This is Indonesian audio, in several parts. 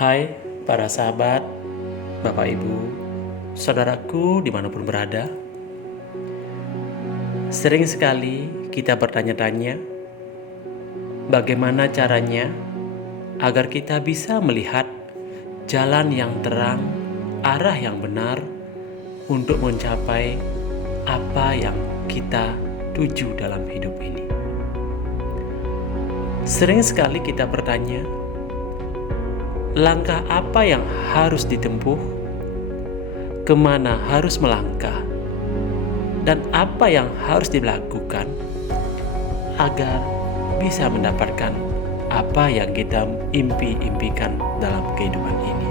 Hai para sahabat, Bapak Ibu, saudaraku dimanapun berada. Sering sekali kita bertanya-tanya, bagaimana caranya agar kita bisa melihat jalan yang terang, arah yang benar untuk mencapai apa yang kita tuju dalam hidup ini. Sering sekali kita bertanya, langkah apa yang harus ditempuh, kemana harus melangkah, dan apa yang harus dilakukan agar bisa mendapatkan apa yang kita impikan dalam kehidupan ini.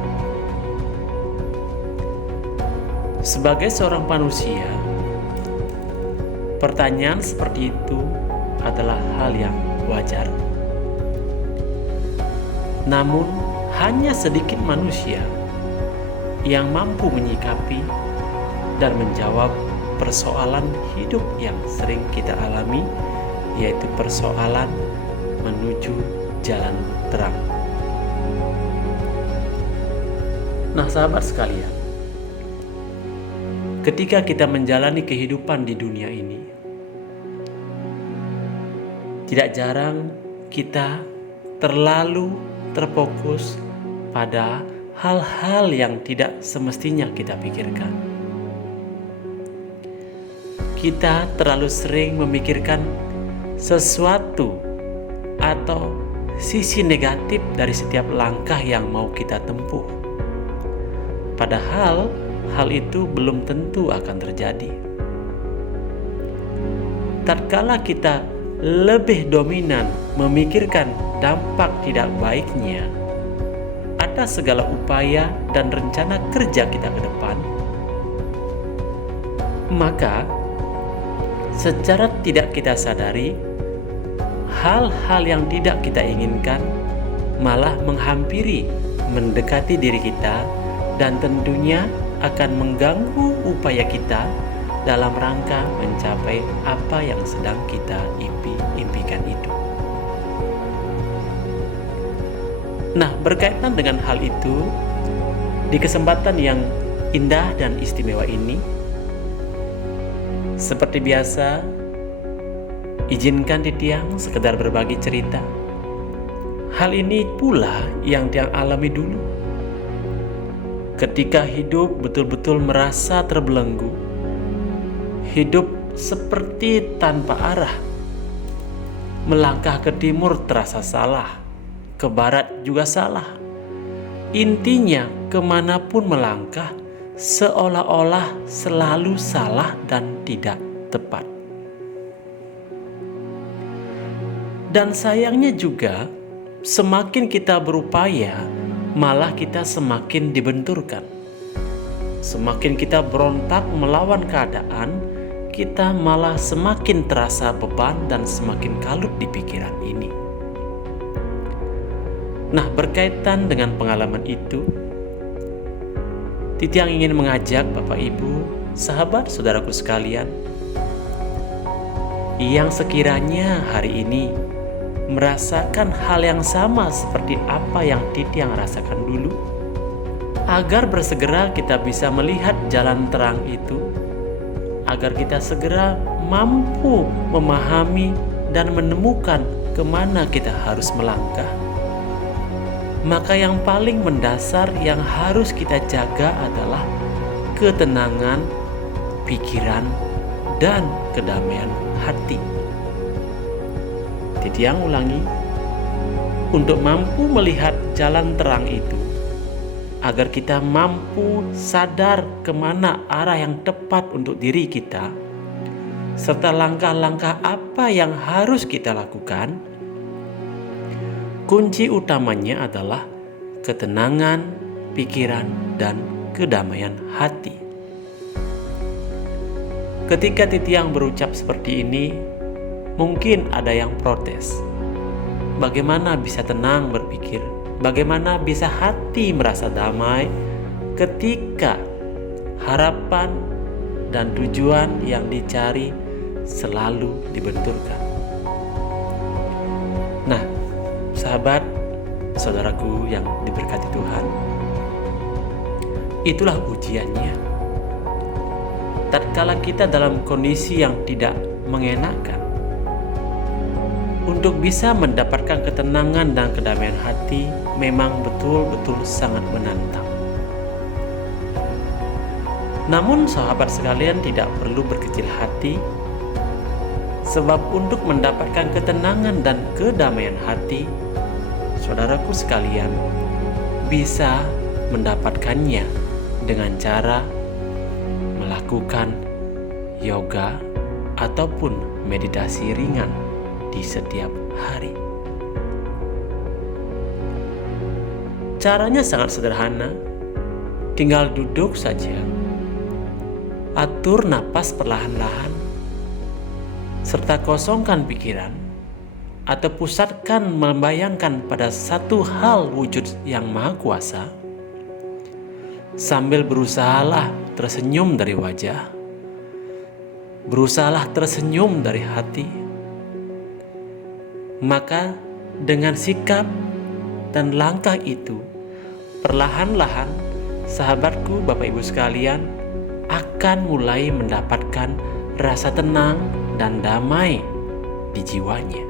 Sebagai seorang manusia, pertanyaan seperti itu adalah hal yang wajar. Namun, hanya sedikit manusia yang mampu menyikapi dan menjawab persoalan hidup yang sering kita alami, yaitu persoalan menuju jalan terang. Nah, sahabat sekalian, ketika kita menjalani kehidupan di dunia ini, tidak jarang kita terlalu terfokus pada hal-hal yang tidak semestinya kita pikirkan. Kita terlalu sering memikirkan sesuatu atau sisi negatif dari setiap langkah yang mau kita tempuh. Padahal hal itu belum tentu akan terjadi. Tatkala kita lebih dominan memikirkan dampak tidak baiknya atas segala upaya dan rencana kerja kita ke depan, maka secara tidak kita sadari, hal-hal yang tidak kita inginkan malah menghampiri, mendekati diri kita, dan tentunya akan mengganggu upaya kita dalam rangka mencapai apa yang sedang kita impikan itu. Nah, berkaitan dengan hal itu, di kesempatan yang indah dan istimewa ini, seperti biasa, izinkan Titiang sekedar berbagi cerita. Hal ini pula yang Tiang alami dulu. Ketika hidup betul-betul merasa terbelenggu, hidup seperti tanpa arah. Melangkah ke timur terasa salah, ke barat juga salah. Intinya, kemanapun melangkah, seolah-olah selalu salah dan tidak tepat. Dan sayangnya juga, semakin kita berupaya, malah kita semakin dibenturkan. Semakin kita berontak melawan keadaan, kita malah semakin terasa beban dan semakin kalut di pikiran ini. Nah, berkaitan dengan pengalaman itu, Titiang ingin mengajak Bapak Ibu, sahabat saudaraku sekalian, yang sekiranya hari ini merasakan hal yang sama seperti apa yang Titiang rasakan dulu, agar bersegera kita bisa melihat jalan terang itu, agar kita segera mampu memahami dan menemukan kemana kita harus melangkah. Maka yang paling mendasar yang harus kita jaga adalah ketenangan pikiran dan kedamaian hati. Titiang ulangi, untuk mampu melihat jalan terang itu, agar kita mampu sadar kemana arah yang tepat untuk diri kita, serta langkah-langkah apa yang harus kita lakukan. Kunci utamanya adalah ketenangan pikiran dan kedamaian hati. Ketika Titiang berucap seperti ini, mungkin ada yang protes. Bagaimana bisa tenang berpikir? Bagaimana bisa hati merasa damai ketika harapan dan tujuan yang dicari selalu dibenturkan? Nah, sahabat, saudaraku yang diberkati Tuhan, itulah ujiannya. Tatkala kita dalam kondisi yang tidak mengenakan, untuk bisa mendapatkan ketenangan dan kedamaian hati memang betul-betul sangat menantang. Namun sahabat sekalian tidak perlu berkecil hati, sebab untuk mendapatkan ketenangan dan kedamaian hati, saudaraku sekalian bisa mendapatkannya dengan cara melakukan yoga ataupun meditasi ringan di setiap hari. Caranya sangat sederhana, tinggal duduk saja, atur napas perlahan-lahan, serta kosongkan pikiran atau pusatkan membayangkan pada satu hal wujud yang maha kuasa, sambil berusahalah tersenyum dari wajah, berusahalah tersenyum dari hati. Maka dengan sikap dan langkah itu, perlahan-lahan sahabatku, Bapak Ibu sekalian, akan mulai mendapatkan rasa tenang dan damai di jiwanya.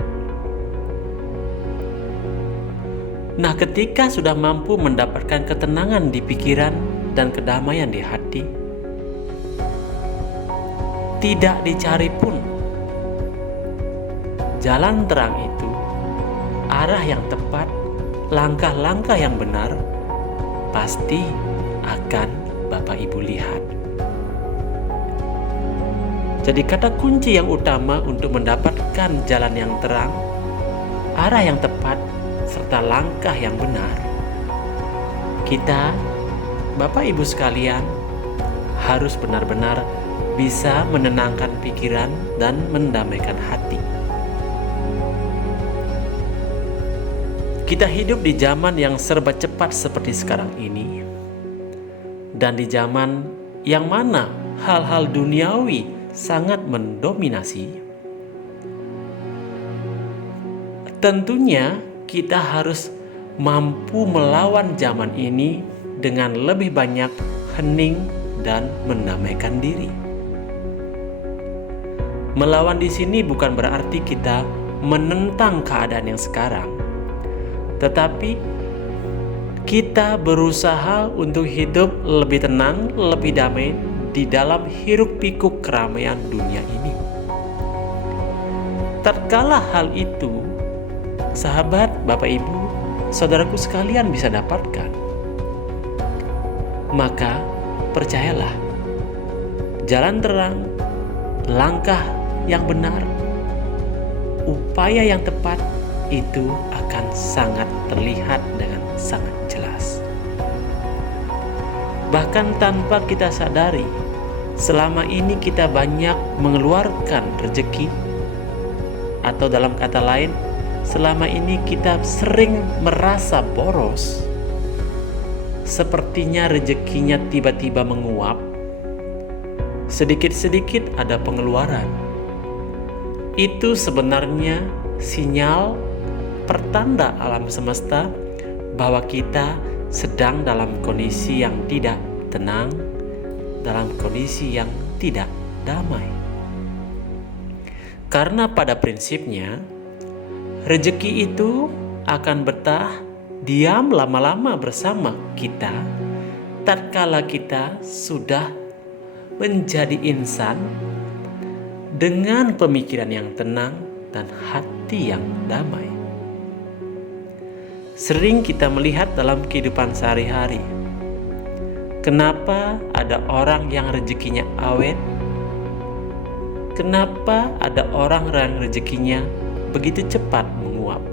Nah, ketika sudah mampu mendapatkan ketenangan di pikiran dan kedamaian di hati, tidak dicari pun jalan terang itu, arah yang tepat, langkah-langkah yang benar, pasti akan Bapak Ibu lihat. Jadi kata kunci yang utama untuk mendapatkan jalan yang terang, arah yang tepat, serta langkah yang benar, kita, Bapak Ibu sekalian, harus benar-benar bisa menenangkan pikiran dan mendamaikan hati. Kita hidup di zaman yang serba cepat seperti sekarang ini, dan di zaman yang mana hal-hal duniawi sangat mendominasi. Tentunya kita harus mampu melawan zaman ini dengan lebih banyak hening dan mendamaikan diri. Melawan di sini bukan berarti kita menentang keadaan yang sekarang, tetapi kita berusaha untuk hidup lebih tenang, lebih damai di dalam hiruk-pikuk keramaian dunia ini. Tatkala hal itu, sahabat, Bapak Ibu, saudaraku sekalian bisa dapatkan, maka percayalah, jalan terang, langkah yang benar, upaya yang tepat itu akan sangat terlihat dengan sangat jelas. Bahkan tanpa kita sadari, selama ini kita banyak mengeluarkan rezeki, atau dalam kata lain, selama ini kita sering merasa boros. Sepertinya rezekinya tiba-tiba menguap, sedikit-sedikit ada pengeluaran. Itu sebenarnya sinyal pertanda alam semesta bahwa kita sedang dalam kondisi yang tidak tenang, dalam kondisi yang tidak damai. Karena pada prinsipnya rezeki itu akan betah diam lama-lama bersama kita tatkala kita sudah menjadi insan dengan pemikiran yang tenang dan hati yang damai. Sering kita melihat dalam kehidupan sehari-hari, kenapa ada orang yang rezekinya awet? Kenapa ada orang yang rezekinya begitu cepat menguap?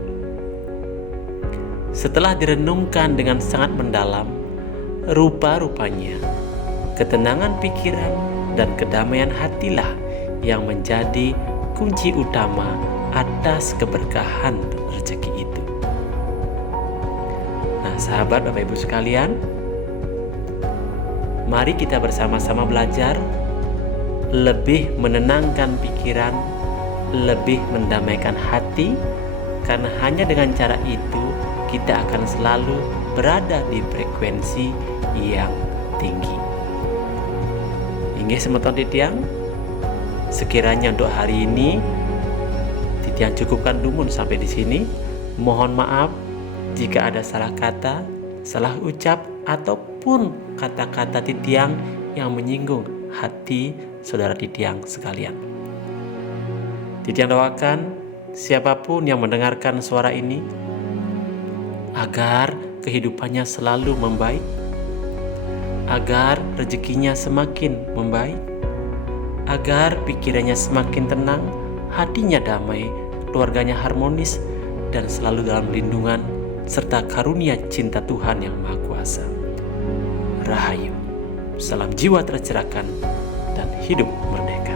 Setelah direnungkan dengan sangat mendalam, rupa-rupanya ketenangan pikiran dan kedamaian hatilah yang menjadi kunci utama atas keberkahan rezeki itu. Nah, sahabat, Bapak Ibu sekalian, mari kita bersama-sama belajar lebih menenangkan pikiran, lebih mendamaikan hati, karena hanya dengan cara itu kita akan selalu berada di frekuensi yang tinggi. Inggih semeton titiang, sekiranya untuk hari ini titiang cukupkan dumun sampai di sini. Mohon maaf jika ada salah kata, salah ucap, ataupun kata-kata titiang yang menyinggung hati saudara titiang sekalian. Titiang doakan siapapun yang mendengarkan suara ini agar kehidupannya selalu membaik, agar rezekinya semakin membaik, agar pikirannya semakin tenang, hatinya damai, keluarganya harmonis, dan selalu dalam lindungan serta karunia cinta Tuhan yang Maha Kuasa. Rahayu, salam jiwa tercerahkan dan hidup merdeka.